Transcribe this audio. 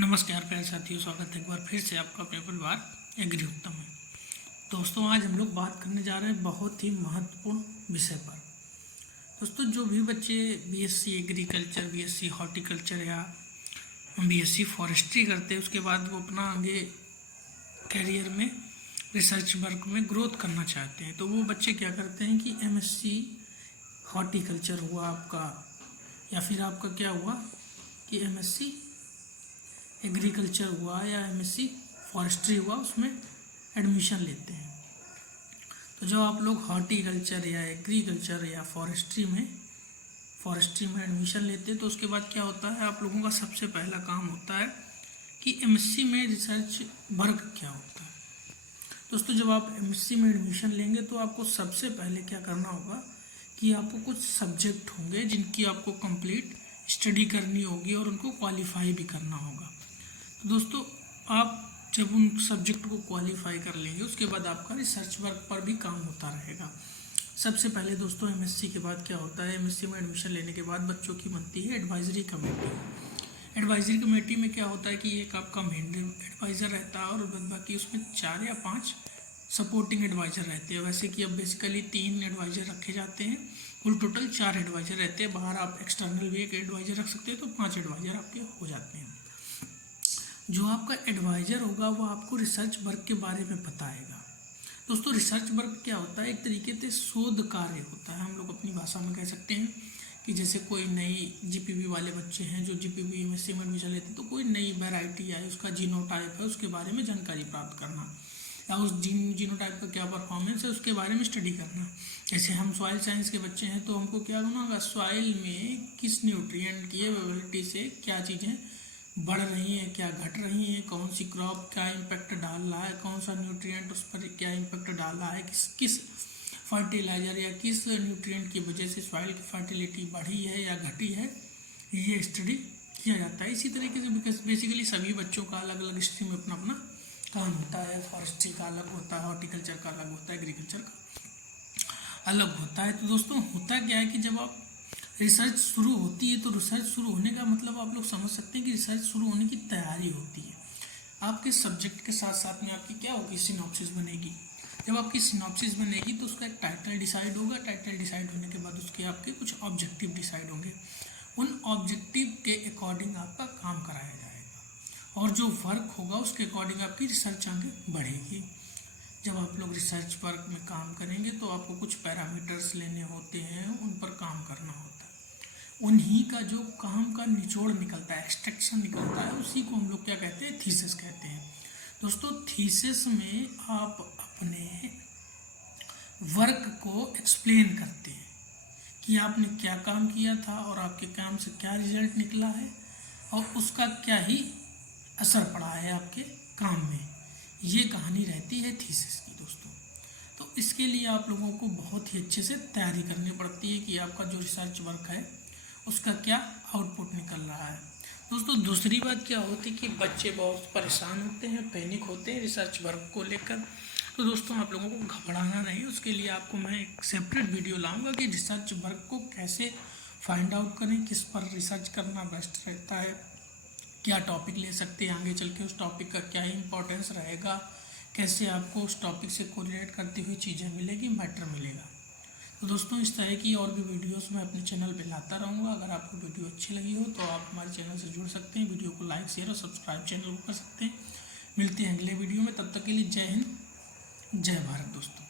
नमस्कार प्यारे साथियों, स्वागत है एक बार फिर से आपका अपने परिवार एग्री उत्तम में। दोस्तों, आज हम लोग बात करने जा रहे हैं बहुत ही महत्वपूर्ण विषय पर। दोस्तों, जो भी बच्चे बीएससी एग्रीकल्चर, बीएससी हॉर्टिकल्चर या बीएससी फॉरेस्ट्री करते हैं, उसके बाद वो अपना आगे कैरियर में रिसर्च वर्क में ग्रोथ करना चाहते हैं, तो वो बच्चे क्या करते हैं कि एमएससी हॉर्टिकल्चर हुआ आपका, या फिर आपका क्या हुआ कि एमएससी एग्रीकल्चर हुआ या एमएससी फॉरेस्ट्री हुआ, उसमें एडमिशन लेते हैं। तो जब आप लोग हॉर्टिकल्चर या एग्रीकल्चर या फॉरेस्ट्री में एडमिशन लेते हैं, तो उसके बाद क्या होता है, आप लोगों का सबसे पहला काम होता है कि एमएससी में रिसर्च वर्क क्या होता है। दोस्तों, जब आप एमएससी में एडमिशन लेंगे तो आपको सबसे पहले क्या करना होगा कि आपको कुछ सब्जेक्ट होंगे जिनकी आपको कंप्लीट स्टडी करनी होगी और उनको क्वालिफाई भी करना होगा। तो दोस्तों, आप जब उन सब्जेक्ट को क्वालिफाई कर लेंगे, उसके बाद आपका रिसर्च वर्क पर भी काम होता रहेगा। सबसे पहले दोस्तों, एमएससी के बाद क्या होता है, एमएससी में एडमिशन लेने के बाद बच्चों की बनती है एडवाइजरी कमेटी। एडवाइजरी कमेटी में क्या होता है कि एक आपका मेन एडवाइज़र रहता है और बाकी उसमें 4 या 5 सपोर्टिंग एडवाइज़र रहते हैं। वैसे कि अब बेसिकली 3 एडवाइज़र रखे जाते हैं, कुल टोटल 4 एडवाइज़र रहते हैं। बाहर आप एक्सटर्नल भी एक एडवाइज़र रख सकते हैं, तो 5 एडवाइज़र आपके हो जाते हैं। जो आपका एडवाइज़र होगा वो आपको रिसर्च वर्क के बारे में बताएगा। दोस्तों, रिसर्च वर्क क्या होता है, एक तरीके से शोध कार्य होता है, हम लोग अपनी भाषा में कह सकते हैं कि जैसे कोई नई जीपीवी वाले बच्चे हैं जो जीपीवी में एमएससी में एडमिशन लेते हैं, तो कोई नई वैरायटी आई, उसका जीनोटाइप है, उसके बारे में जानकारी प्राप्त करना, या उस जीनोटाइप का क्या परफॉर्मेंस है उसके बारे में स्टडी करना। जैसे हम सॉइल साइंस के बच्चे हैं तो हमको क्या करना होगा, सॉइल में किस न्यूट्रिएंट की अवेलेबिलिटी से क्या चीज़ें बढ़ रही हैं, क्या घट रही हैं, कौन सी क्रॉप क्या इम्पैक्ट डाल रहा है, कौन सा न्यूट्रिएंट उस पर क्या इम्पैक्ट डाल रहा है, किस फर्टिलाइजर या किस न्यूट्रिएंट की वजह से सॉइल की फर्टिलिटी बढ़ी है या घटी है, ये स्टडी किया जाता है। इसी तरीके से बेसिकली सभी बच्चों का अलग अलग स्ट्रीम में अपना अपना काम होता है। फॉरेस्ट्री का अलग होता है, हॉर्टिकल्चर का अलग होता है, एग्रीकल्चर का अलग होता है। तो दोस्तों, होता क्या है कि जब आप रिसर्च शुरू होती है, तो रिसर्च शुरू होने का मतलब आप लोग समझ सकते हैं कि रिसर्च शुरू होने की तैयारी होती है। आपके सब्जेक्ट के साथ साथ में आपकी क्या होगी, सिनॉप्सिस बनेगी। जब आपकी सिनॉप्सिस बनेगी तो उसका एक टाइटल डिसाइड होगा। टाइटल डिसाइड होने के बाद उसके आपके कुछ ऑब्जेक्टिव डिसाइड होंगे। उन ऑब्जेक्टिव के अकॉर्डिंग आपका काम कराया जाएगा और जो वर्क होगा उसके अकॉर्डिंग आपकी रिसर्च आगे बढ़ेगी। जब आप लोग रिसर्च वर्क में काम करेंगे तो आपको कुछ पैरामीटर्स लेने होते हैं, उन पर काम करना होता है। उन्हीं का जो काम का निचोड़ निकलता है, एक्सट्रैक्शन निकलता है, उसी को हम लोग क्या कहते हैं, थीसिस कहते हैं। दोस्तों, थीसिस में आप अपने वर्क को एक्सप्लेन करते हैं कि आपने क्या काम किया था और आपके काम से क्या रिजल्ट निकला है और उसका क्या ही असर पड़ा है आपके काम में। ये कहानी रहती है थीसिस की दोस्तों। तो इसके लिए आप लोगों को बहुत ही अच्छे से तैयारी करनी पड़ती है कि आपका जो रिसर्च वर्क है उसका क्या आउटपुट निकल रहा है। दोस्तों, दूसरी बात क्या होती है कि बच्चे बहुत परेशान होते हैं, पैनिक होते हैं रिसर्च वर्क को लेकर। तो दोस्तों, आप लोगों को घबराना नहीं, उसके लिए आपको मैं एक सेपरेट वीडियो लाऊंगा कि रिसर्च वर्क को कैसे फाइंड आउट करें, किस पर रिसर्च करना बेस्ट रहता है, क्या टॉपिक ले सकते हैं आगे चल के, उस टॉपिक का क्या इंपॉर्टेंस रहेगा, कैसे आपको उस टॉपिक से कोरिलेट करती हुई चीज़ें मिलेगी, मैटर मिलेगा। तो दोस्तों, इस तरह की और भी वीडियोस मैं अपने चैनल पे लाता रहूँगा। अगर आपको वीडियो अच्छी लगी हो तो आप हमारे चैनल से जुड़ सकते हैं, वीडियो को लाइक शेयर और सब्सक्राइब चैनल को कर सकते हैं। मिलते हैं अगले वीडियो में, तब तक के लिए जय हिंद, जय भारत दोस्तों।